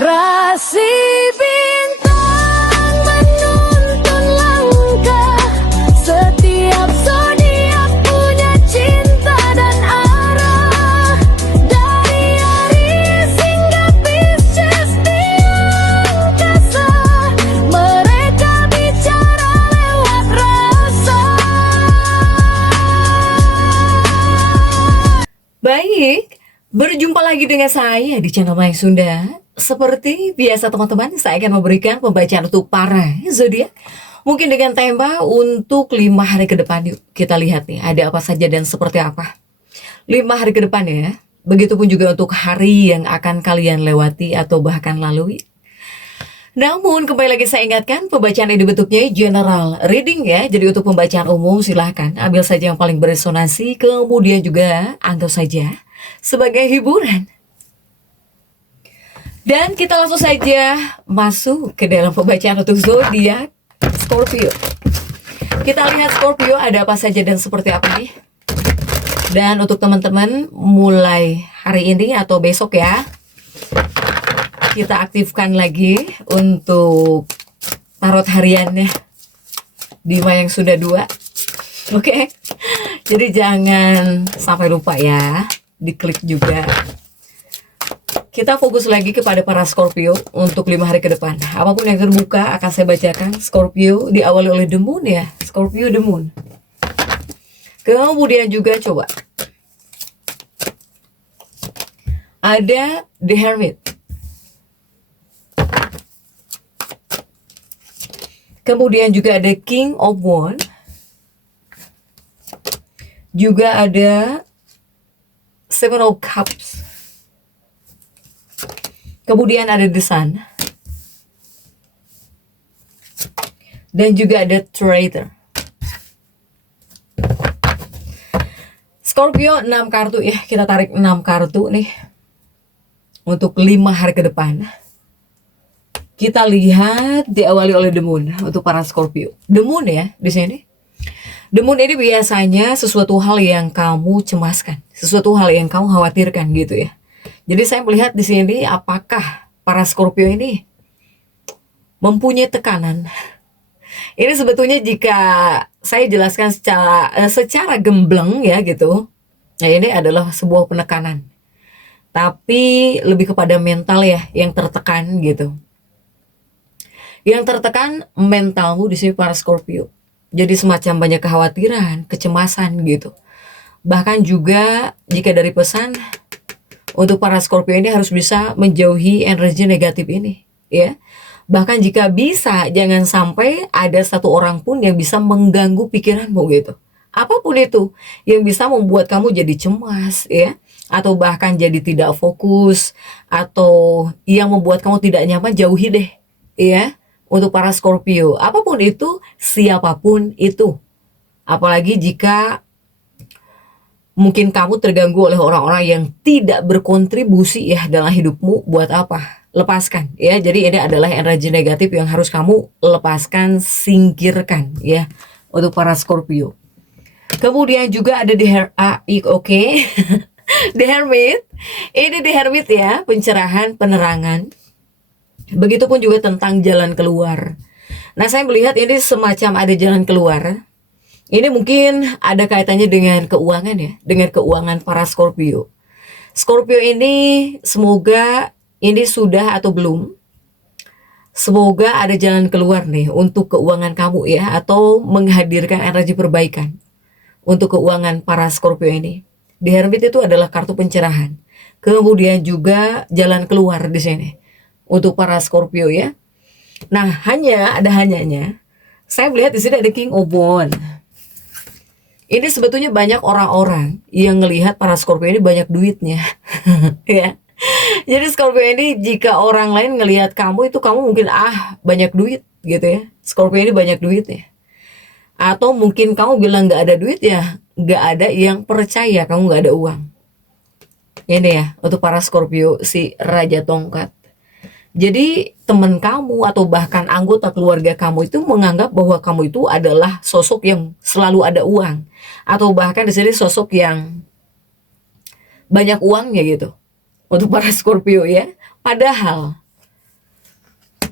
Rasi bintang menuntun langkah, setiap zodiak punya cinta dan arah. Dari Aries hingga Pisces di angkasa, mereka bicara lewat rasa. Baik, berjumpa lagi dengan saya di channel Mayang Sunda. Seperti biasa teman-teman, saya akan memberikan pembacaan untuk para zodiak. Mungkin dengan tema untuk 5 hari ke depan. Yuk kita lihat nih, ada apa saja dan seperti apa 5 hari ke depan ya. Begitupun juga untuk hari yang akan kalian lewati atau bahkan lalui. Namun kembali lagi saya ingatkan, pembacaan ini bentuknya general reading ya. Jadi untuk pembacaan umum silahkan ambil saja yang paling beresonansi, kemudian juga anggap saja sebagai hiburan. Dan kita langsung saja masuk ke dalam pembacaan untuk zodiak Scorpio. Kita lihat Scorpio ada apa saja dan seperti apa nih. Dan untuk teman-teman mulai hari ini atau besok ya, kita aktifkan lagi untuk tarot hariannya di Mayang Sunda 2. Oke. Jadi jangan sampai lupa ya, diklik juga. Kita fokus lagi kepada para Scorpio untuk 5 hari ke depan. Apapun yang terbuka akan saya bacakan. Scorpio diawali oleh The Moon ya. Scorpio The Moon. Kemudian juga coba ada The Hermit. Kemudian juga ada King of Wands. Juga ada Seven of Cups. Kemudian ada The Sun. Dan juga ada Traitor. Scorpio 6 kartu ya. Kita tarik 6 kartu nih untuk 5 hari ke depan. Kita lihat diawali oleh The Moon untuk para Scorpio. The Moon ya di sini. The Moon ini biasanya sesuatu hal yang kamu cemaskan, sesuatu hal yang kamu khawatirkan gitu ya. Jadi saya melihat di sini apakah para Scorpio ini mempunyai tekanan. Ini sebetulnya jika saya jelaskan secara gembleng ya gitu. Nah ini adalah sebuah penekanan. Tapi lebih kepada mental ya yang tertekan gitu. Yang tertekan mentalmu di sini para Scorpio. Jadi semacam banyak kekhawatiran, kecemasan gitu. Bahkan juga jika dari pesan untuk para Scorpio ini harus bisa menjauhi energi negatif ini ya. Bahkan jika bisa jangan sampai ada satu orang pun yang bisa mengganggu pikiranmu gitu. Apapun itu yang bisa membuat kamu jadi cemas ya, atau bahkan jadi tidak fokus, atau yang membuat kamu tidak nyaman, jauhi deh ya. Untuk para Scorpio, apapun itu, siapapun itu. Apalagi jika mungkin kamu terganggu oleh orang-orang yang tidak berkontribusi ya dalam hidupmu, buat apa? Lepaskan ya. Jadi ini adalah energi negatif yang harus kamu lepaskan, singkirkan ya untuk para Scorpio. Kemudian juga ada The Hermit. Ini The Hermit ya, pencerahan, penerangan. Begitupun juga tentang jalan keluar. Nah saya melihat ini semacam ada jalan keluar. Ini mungkin ada kaitannya dengan keuangan ya, dengan keuangan para Scorpio. Scorpio ini semoga ini sudah atau belum, semoga ada jalan keluar nih untuk keuangan kamu ya, atau menghadirkan energi perbaikan untuk keuangan para Scorpio ini. The Hermit itu adalah kartu pencerahan. Kemudian juga jalan keluar di sini untuk para Scorpio ya. Nah ada hanyanya. Saya melihat di sini ada King of Wands. Ini sebetulnya banyak orang-orang yang ngelihat para Scorpio ini banyak duitnya ya. Jadi Scorpio ini jika orang lain ngelihat kamu itu kamu mungkin banyak duit gitu ya. Scorpio ini banyak duit ya. Atau mungkin kamu bilang nggak ada duit ya, nggak ada yang percaya kamu nggak ada uang. Ini ya untuk para Scorpio si Raja Tongkat. Jadi teman kamu atau bahkan anggota keluarga kamu itu menganggap bahwa kamu itu adalah sosok yang selalu ada uang, atau bahkan di sini sosok yang banyak uangnya gitu untuk para Scorpio ya. Padahal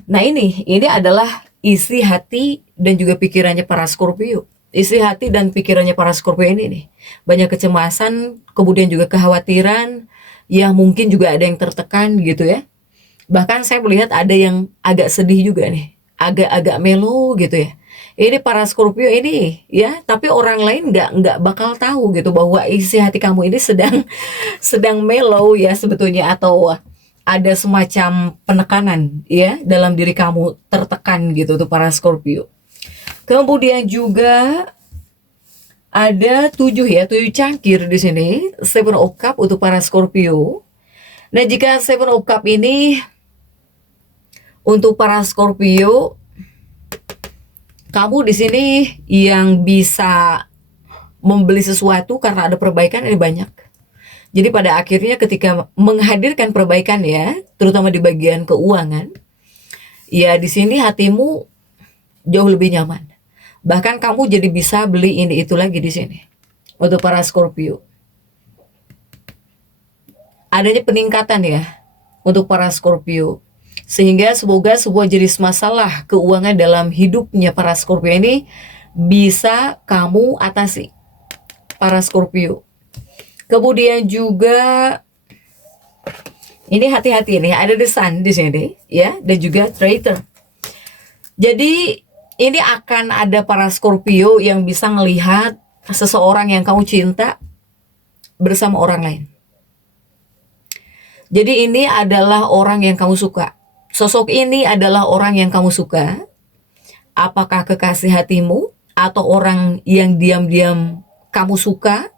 Nah ini adalah isi hati dan juga pikirannya para Scorpio. Isi hati dan pikirannya para Scorpio ini nih. Banyak kecemasan, kemudian juga kekhawatiran, yang mungkin juga ada yang tertekan gitu ya. Bahkan saya melihat ada yang agak sedih juga nih. Agak-agak melo gitu ya. Ini para Scorpio ini ya, tapi orang lain nggak bakal tahu gitu bahwa isi hati kamu ini sedang sedang mellow ya sebetulnya, atau ada semacam penekanan ya dalam diri kamu, tertekan gitu tuh para Scorpio. Kemudian juga ada 7 ya, 7 cangkir di sini, Seven of Cup untuk para Scorpio. Nah, jika Seven of Cup ini untuk para Scorpio, kamu di sini yang bisa membeli sesuatu karena ada perbaikan ini banyak. Jadi pada akhirnya ketika menghadirkan perbaikan ya, terutama di bagian keuangan, ya di sini hatimu jauh lebih nyaman. Bahkan kamu jadi bisa beli ini itu lagi di sini. Untuk para Scorpio, adanya peningkatan ya untuk para Scorpio. Sehingga semoga sebuah jenis masalah keuangan dalam hidupnya para Scorpio ini bisa kamu atasi, para Scorpio. Kemudian juga ini hati-hati nih, ada the Sun di sini ya, dan juga Traitor. Jadi ini akan ada para Scorpio yang bisa melihat seseorang yang kamu cinta bersama orang lain. Jadi ini adalah orang yang kamu suka. Sosok ini adalah orang yang kamu suka. Apakah kekasih hatimu, atau orang yang diam-diam kamu suka,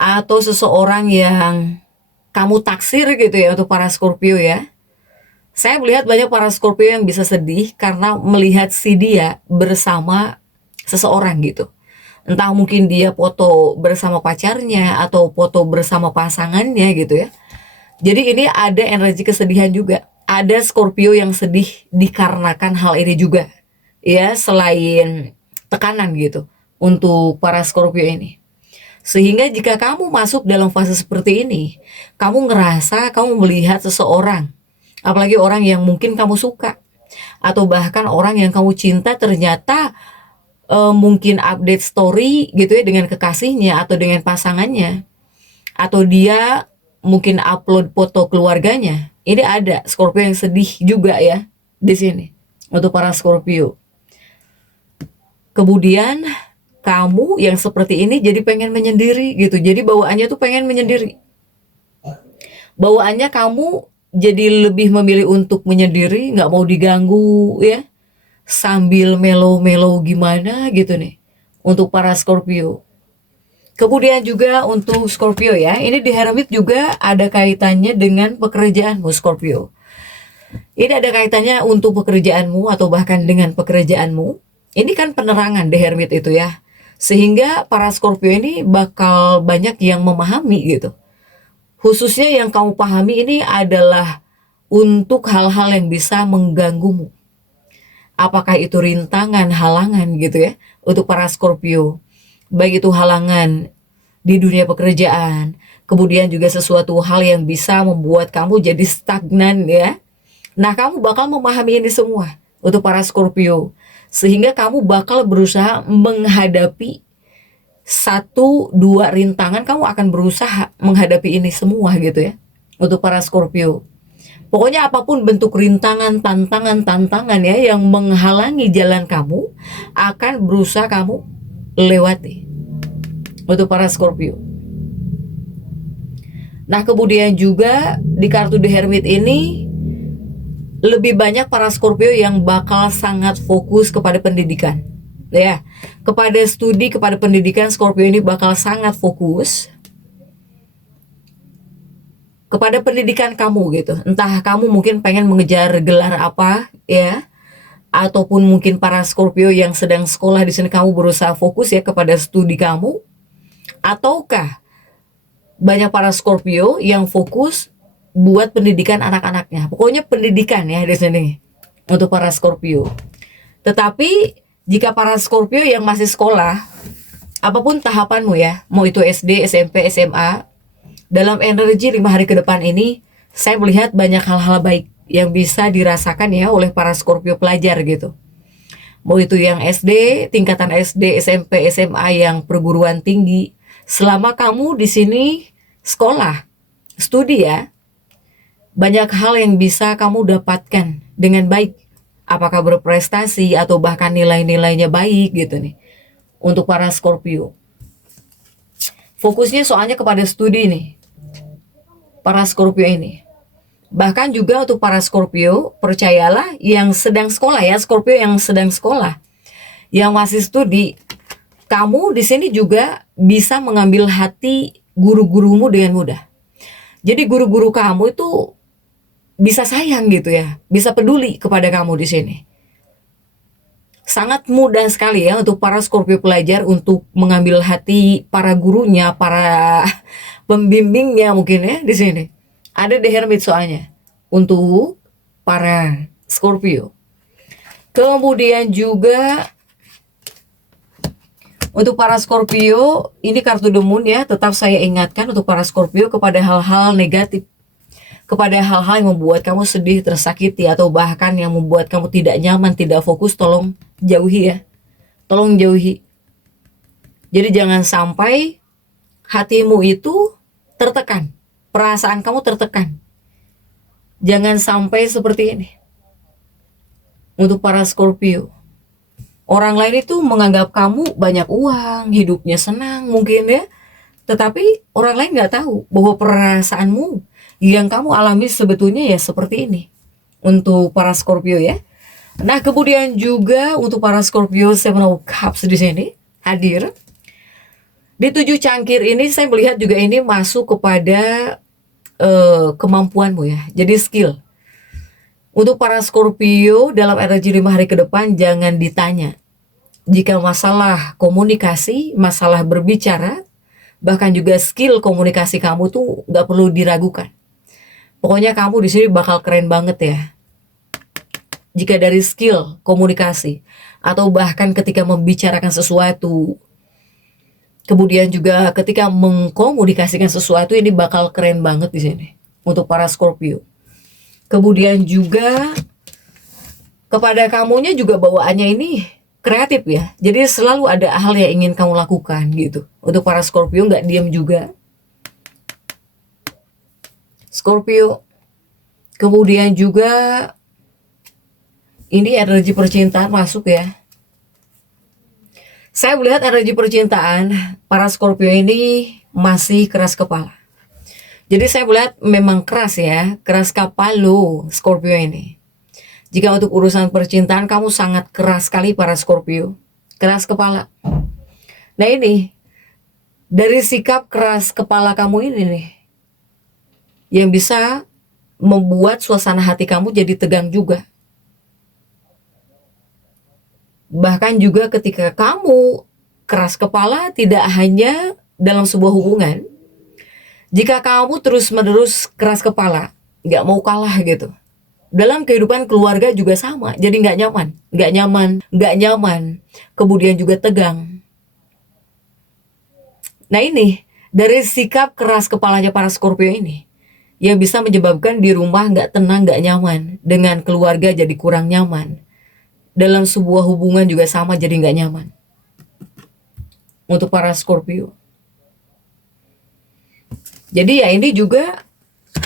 atau seseorang yang kamu taksir gitu ya untuk para Scorpio ya. Saya melihat banyak para Scorpio yang bisa sedih karena melihat si dia bersama seseorang gitu. Entah mungkin dia foto bersama pacarnya atau foto bersama pasangannya gitu ya. Jadi ini ada energi kesedihan juga. Ada Scorpio yang sedih dikarenakan hal ini juga. Ya, selain tekanan gitu untuk para Scorpio ini. Sehingga jika kamu masuk dalam fase seperti ini, kamu ngerasa kamu melihat seseorang, apalagi orang yang mungkin kamu suka, atau bahkan orang yang kamu cinta ternyata mungkin update story gitu ya dengan kekasihnya atau dengan pasangannya, atau dia mungkin upload foto keluarganya. Ini ada Scorpio yang sedih juga ya di sini untuk para Scorpio. Kemudian kamu yang seperti ini jadi pengen menyendiri gitu. Jadi bawaannya tuh pengen menyendiri. Bawaannya kamu jadi lebih memilih untuk menyendiri, nggak mau diganggu ya. Sambil melo-melo gimana gitu nih untuk para Scorpio. Kemudian juga untuk Scorpio ya, ini di Hermit juga ada kaitannya dengan pekerjaanmu Scorpio. Ini ada kaitannya untuk pekerjaanmu atau bahkan dengan pekerjaanmu. Ini kan penerangan di Hermit itu ya. Sehingga para Scorpio ini bakal banyak yang memahami gitu. Khususnya yang kamu pahami ini adalah untuk hal-hal yang bisa mengganggumu. Apakah itu rintangan, halangan gitu ya untuk para Scorpio. Baik itu halangan di dunia pekerjaan, kemudian juga sesuatu hal yang bisa membuat kamu jadi stagnan ya. Nah, kamu bakal memahami ini semua untuk para Scorpio. Sehingga kamu bakal berusaha menghadapi 1-2 rintangan, kamu akan berusaha menghadapi ini semua gitu ya. Untuk para Scorpio. Pokoknya apapun bentuk rintangan, tantangan ya yang menghalangi jalan kamu, akan berusaha kamu lewati untuk para Scorpio. Nah, kemudian juga di kartu The Hermit ini lebih banyak para Scorpio yang bakal sangat fokus kepada pendidikan. Ya, kepada studi, kepada pendidikan, Scorpio ini bakal sangat fokus kepada pendidikan kamu gitu. Entah kamu mungkin pengen mengejar gelar apa ya, ataupun mungkin para Scorpio yang sedang sekolah di sini kamu berusaha fokus ya kepada studi kamu, ataukah banyak para Scorpio yang fokus buat pendidikan anak-anaknya. Pokoknya pendidikan ya di sini untuk para Scorpio. Tetapi jika para Scorpio yang masih sekolah, apapun tahapanmu ya, mau itu SD, SMP, SMA, dalam energi 5 hari ke depan ini, saya melihat banyak hal-hal baik yang bisa dirasakan ya oleh para Scorpio pelajar gitu. Mau itu yang SD, tingkatan SD, SMP, SMA, yang perguruan tinggi. Selama kamu di sini sekolah, studi ya, banyak hal yang bisa kamu dapatkan dengan baik. Apakah berprestasi atau bahkan nilai-nilainya baik gitu nih. Untuk para Scorpio. Fokusnya soalnya kepada studi nih. Para Scorpio ini. Bahkan juga untuk para Scorpio, percayalah yang sedang sekolah ya, Scorpio yang sedang sekolah, yang masih studi, kamu di sini juga bisa mengambil hati guru-gurumu dengan mudah. Jadi guru-guru kamu itu bisa sayang gitu ya, bisa peduli kepada kamu di sini. Sangat mudah sekali ya untuk para Scorpio pelajar untuk mengambil hati para gurunya, para pembimbingnya mungkin ya di sini. Ada The Hermit soalnya untuk para Scorpio. Kemudian juga untuk para Scorpio, ini kartu The Moon ya, tetap saya ingatkan untuk para Scorpio kepada hal-hal negatif. Kepada hal-hal yang membuat kamu sedih, tersakiti, atau bahkan yang membuat kamu tidak nyaman, tidak fokus, tolong jauhi ya. Tolong jauhi. Jadi jangan sampai hatimu itu tertekan. Perasaan kamu tertekan. Jangan sampai seperti ini. Untuk para Scorpio. Orang lain itu menganggap kamu banyak uang, hidupnya senang mungkin ya. Tetapi orang lain nggak tahu bahwa perasaanmu yang kamu alami sebetulnya ya seperti ini. Untuk para Scorpio ya. Nah kemudian juga untuk para Scorpio, Seven of Cups di sini hadir. Di 7 cangkir ini saya melihat juga ini masuk kepada kemampuanmu ya. Jadi skill. Untuk para Scorpio dalam energi 5 hari ke depan jangan ditanya. Jika masalah komunikasi, masalah berbicara, bahkan juga skill komunikasi kamu tuh nggak perlu diragukan. Pokoknya kamu di sini bakal keren banget ya. Jika dari skill komunikasi atau bahkan ketika membicarakan sesuatu, kemudian juga ketika mengkomunikasikan sesuatu, ini bakal keren banget di sini untuk para Scorpio. Kemudian juga kepada kamunya juga bawaannya ini kreatif ya. Jadi selalu ada hal yang ingin kamu lakukan gitu. Untuk para Scorpio nggak diam juga. Scorpio. Kemudian juga ini energi percintaan masuk ya. Saya melihat energi percintaan para Scorpio ini masih keras kepala. Jadi saya melihat memang keras ya, keras kepala lo Scorpio ini. Jika untuk urusan percintaan kamu sangat keras sekali para Scorpio, keras kepala. Nah ini, dari sikap keras kepala kamu ini nih, yang bisa membuat suasana hati kamu jadi tegang juga. Bahkan juga ketika kamu keras kepala tidak hanya dalam sebuah hubungan. Jika kamu terus-menerus keras kepala, nggak mau kalah gitu. Dalam kehidupan keluarga juga sama, jadi nggak nyaman. Kemudian juga tegang. Nah ini, dari sikap keras kepalanya para Scorpio ini, yang bisa menyebabkan di rumah nggak tenang, nggak nyaman. Dengan keluarga jadi kurang nyaman. Dalam sebuah hubungan juga sama, jadi nggak nyaman. Untuk para Scorpio. Jadi ya ini juga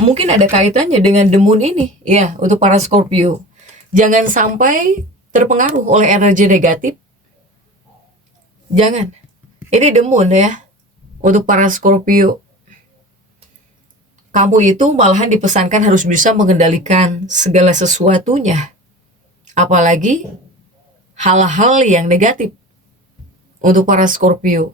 mungkin ada kaitannya dengan The Moon ini. Ya, untuk para Scorpio. Jangan sampai terpengaruh oleh energi negatif. Jangan. Ini The Moon ya. Untuk para Scorpio. Kamu itu malahan dipesankan harus bisa mengendalikan segala sesuatunya. Apalagi hal-hal yang negatif untuk para Scorpio.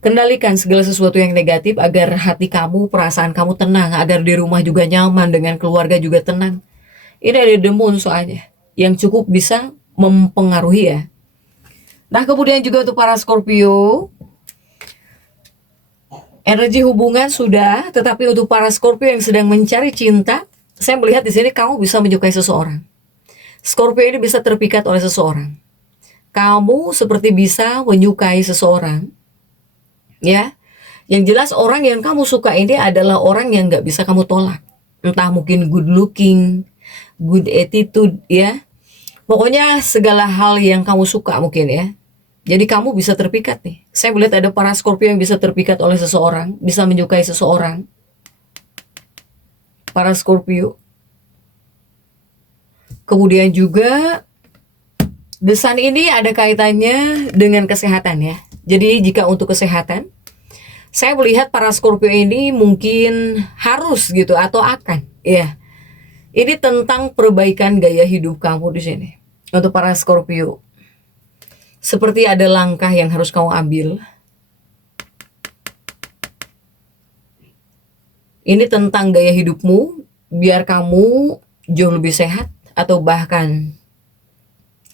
Kendalikan segala sesuatu yang negatif agar hati kamu, perasaan kamu tenang, agar di rumah juga nyaman, dengan keluarga juga tenang. Ini ada The Moon soalnya, yang cukup bisa mempengaruhi ya. Nah kemudian juga untuk para Scorpio, energi hubungan sudah, tetapi untuk para Scorpio yang sedang mencari cinta, saya melihat di sini kamu bisa menyukai seseorang. Scorpio ini bisa terpikat oleh seseorang. Kamu seperti bisa menyukai seseorang, ya, Yang jelas orang yang kamu suka ini adalah orang yang nggak bisa kamu tolak. Entah mungkin good looking, good attitude ya. Pokoknya segala hal yang kamu suka mungkin ya. Jadi kamu bisa terpikat nih. Saya melihat ada para Scorpio yang bisa terpikat oleh seseorang, bisa menyukai seseorang. Para Scorpio. Kemudian juga The Sun ini ada kaitannya dengan kesehatan ya. Jadi jika untuk kesehatan, saya melihat para Scorpio ini mungkin harus gitu atau akan ya. Ini tentang perbaikan gaya hidup kamu di sini. Untuk para Scorpio. Seperti ada langkah yang harus kamu ambil. Ini tentang gaya hidupmu biar kamu jauh lebih sehat atau bahkan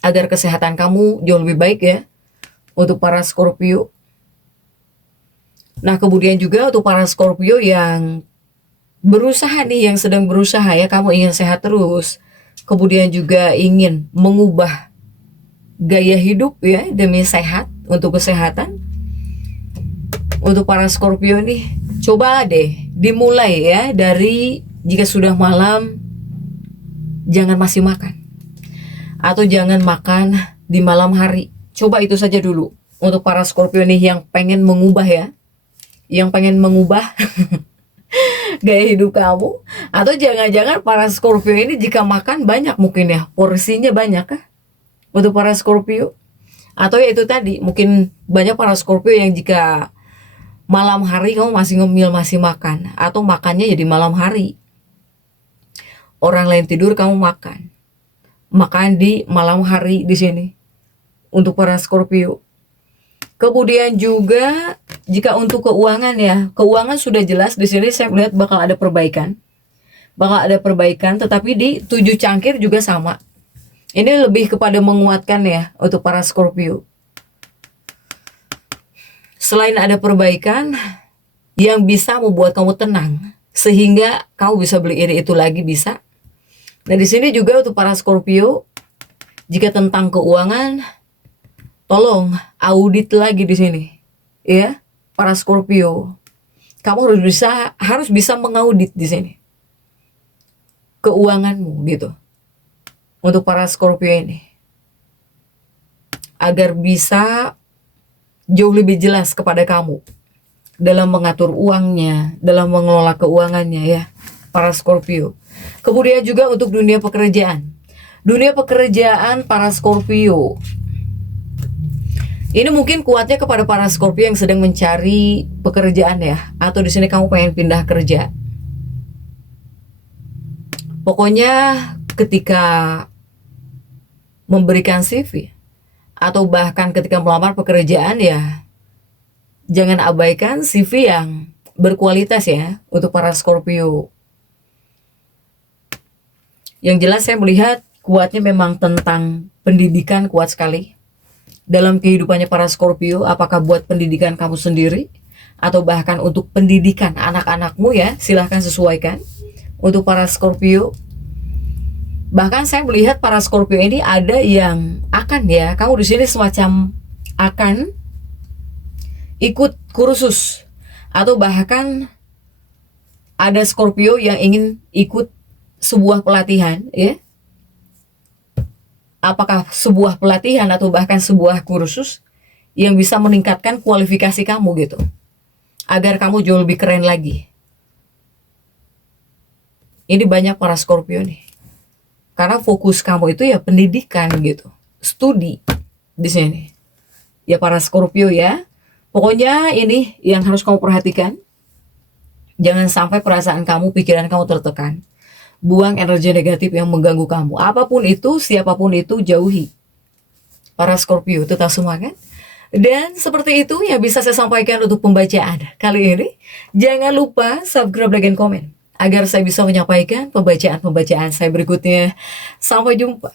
agar kesehatan kamu jauh lebih baik ya untuk para Scorpio. Nah, kemudian juga untuk para Scorpio yang berusaha nih, yang sedang berusaha ya, kamu ingin sehat terus. Kemudian juga ingin mengubah gaya hidup ya demi sehat untuk kesehatan. Untuk para Scorpio nih, coba deh dimulai ya dari jika sudah malam jangan masih makan. Atau jangan makan di malam hari. Coba itu saja dulu. Untuk para Scorpio nih yang pengen mengubah ya. Yang pengen mengubah gaya hidup kamu. Atau jangan-jangan para Scorpio ini jika makan banyak mungkin ya. Porsinya banyak kah? Untuk para Scorpio. Atau ya itu tadi. Mungkin banyak para Scorpio yang jika malam hari kamu masih ngemil, masih makan. Atau makannya jadi malam hari. Orang lain tidur kamu makan. Makan di malam hari di sini. Untuk para Scorpio. Kemudian juga jika untuk keuangan ya, keuangan sudah jelas di sini saya melihat bakal ada perbaikan. Bakal ada perbaikan, tetapi di 7 cangkir juga sama. Ini lebih kepada menguatkan ya untuk para Scorpio. Selain ada perbaikan yang bisa membuat kamu tenang sehingga kamu bisa beli ini itu lagi bisa. Nah, di sini juga untuk para Scorpio, jika tentang keuangan, tolong audit lagi di sini, ya, para Scorpio. Kamu harus bisa mengaudit di sini keuanganmu gitu. Untuk para Scorpio ini, agar bisa jauh lebih jelas kepada kamu dalam mengatur uangnya, dalam mengelola keuangannya ya, para Scorpio. Kemudian juga untuk dunia pekerjaan. Dunia pekerjaan para Scorpio. Ini mungkin kuatnya kepada para Scorpio yang sedang mencari pekerjaan ya, atau di sini kamu pengen pindah kerja. Pokoknya ketika memberikan CV atau bahkan ketika melamar pekerjaan ya, jangan abaikan CV yang berkualitas ya untuk para Scorpio. Yang jelas saya melihat kuatnya memang tentang pendidikan, kuat sekali dalam kehidupannya para Scorpio. Apakah buat pendidikan kamu sendiri atau bahkan untuk pendidikan anak-anakmu ya, silahkan sesuaikan. Untuk para Scorpio, bahkan saya melihat para Scorpio ini ada yang akan ya, kamu di sini semacam akan ikut kursus atau bahkan ada Scorpio yang ingin ikut sebuah pelatihan ya. Apakah sebuah pelatihan atau bahkan sebuah kursus yang bisa meningkatkan kualifikasi kamu gitu, agar kamu jauh lebih keren lagi. Ini banyak para Scorpio nih, karena fokus kamu itu ya pendidikan gitu, studi di sini ya para Scorpio ya. Pokoknya ini yang harus kamu perhatikan. Jangan sampai perasaan kamu, pikiran kamu tertekan. Buang energi negatif yang mengganggu kamu. Apapun itu, siapapun itu, jauhi. Para Scorpio, tetap semangat. Dan seperti itu yang bisa saya sampaikan untuk pembacaan kali ini. Jangan lupa subscribe, like, dan komen, agar saya bisa menyampaikan pembacaan-pembacaan saya berikutnya. Sampai jumpa.